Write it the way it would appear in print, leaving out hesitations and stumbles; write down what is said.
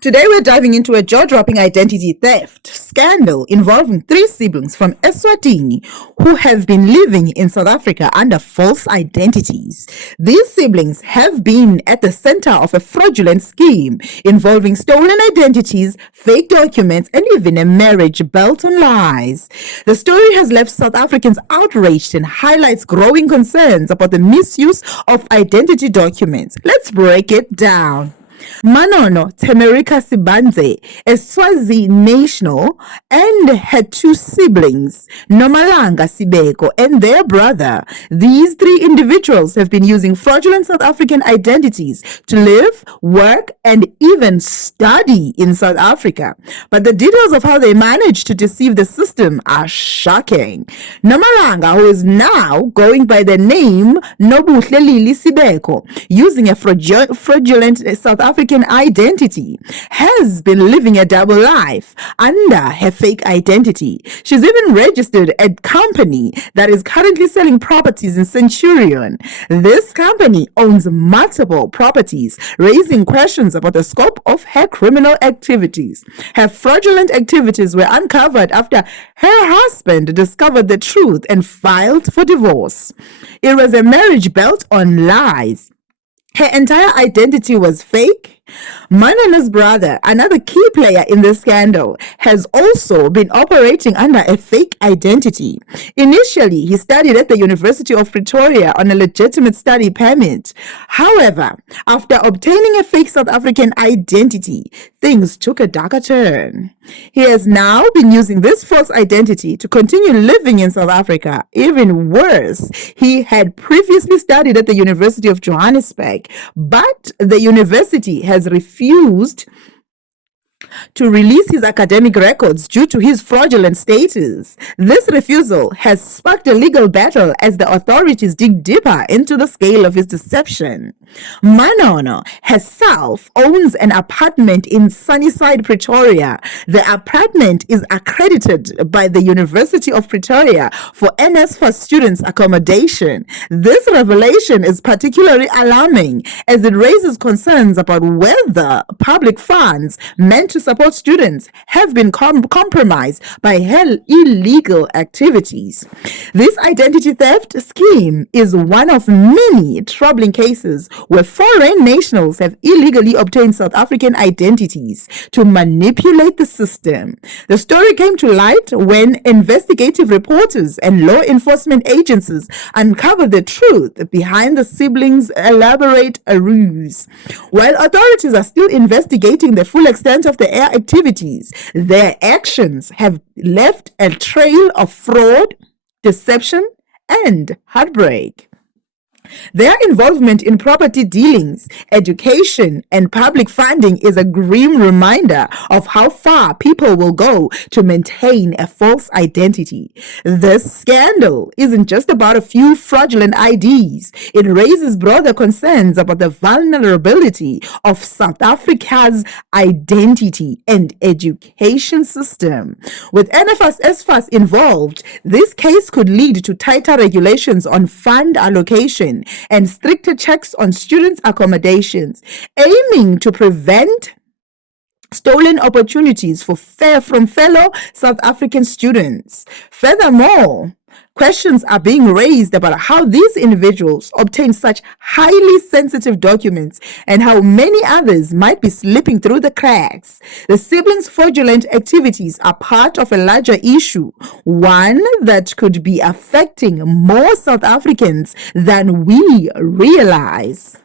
Today we're diving into a jaw-dropping identity theft scandal involving three siblings from Eswatini who have been living in South Africa under false identities. These siblings have been at the center of a fraudulent scheme involving stolen identities, fake documents, and even a marriage built on lies. The story has left South Africans outraged and highlights growing concerns about the misuse of identity documents. Let's break it down. Manono Temerika Sibanze, a Swazi national, and her two siblings, Nomalanga Sibeko and their brother. These three individuals have been using fraudulent South African identities to live, work, and even study in South Africa. But the details of how they managed to deceive the system are shocking. Nomalanga, who is now going by the name Nobuhle Lili Sibeko, using a fraudulent South African identity, has been living a double life under her fake identity. She's even registered a company that is currently selling properties in Centurion. This company owns multiple properties, raising questions about the scope of her criminal activities. Her fraudulent activities were uncovered after her husband discovered the truth and filed for divorce. It was a marriage built on lies. Her entire identity was fake. Manana's brother, another key player in the scandal, has also been operating under a fake identity. Initially, he studied at the University of Pretoria on a legitimate study permit. However, after obtaining a fake South African identity, things took a darker turn. He has now been using this false identity to continue living in South Africa. Even worse, he had previously studied at the University of Johannesburg, but the university has refused to release his academic records due to his fraudulent status. This refusal has sparked a legal battle as the authorities dig deeper into the scale of his deception. Manono herself owns an apartment in Sunnyside, Pretoria. The apartment is accredited by the University of Pretoria for NSFAS students' accommodation. This revelation is particularly alarming as it raises concerns about whether public funds meant to support students have been compromised by her illegal activities. This identity theft scheme is one of many troubling cases where foreign nationals have illegally obtained South African identities to manipulate the system. The story came to light when investigative reporters and law enforcement agencies uncovered the truth behind the siblings' elaborate ruse. While authorities are still investigating the full extent of their activities, their actions have left a trail of fraud, deception, and heartbreak. Their involvement in property dealings, education, and public funding is a grim reminder of how far people will go to maintain a false identity. This scandal isn't just about a few fraudulent IDs. It raises broader concerns about the vulnerability of South Africa's identity and education system. With NFS-SFAS involved, this case could lead to tighter regulations on fund allocation and stricter checks on students' accommodations, aiming to prevent stolen opportunities from fellow South African students. Furthermore, questions are being raised about how these individuals obtain such highly sensitive documents and how many others might be slipping through the cracks. The siblings' fraudulent activities are part of a larger issue, one that could be affecting more South Africans than we realize.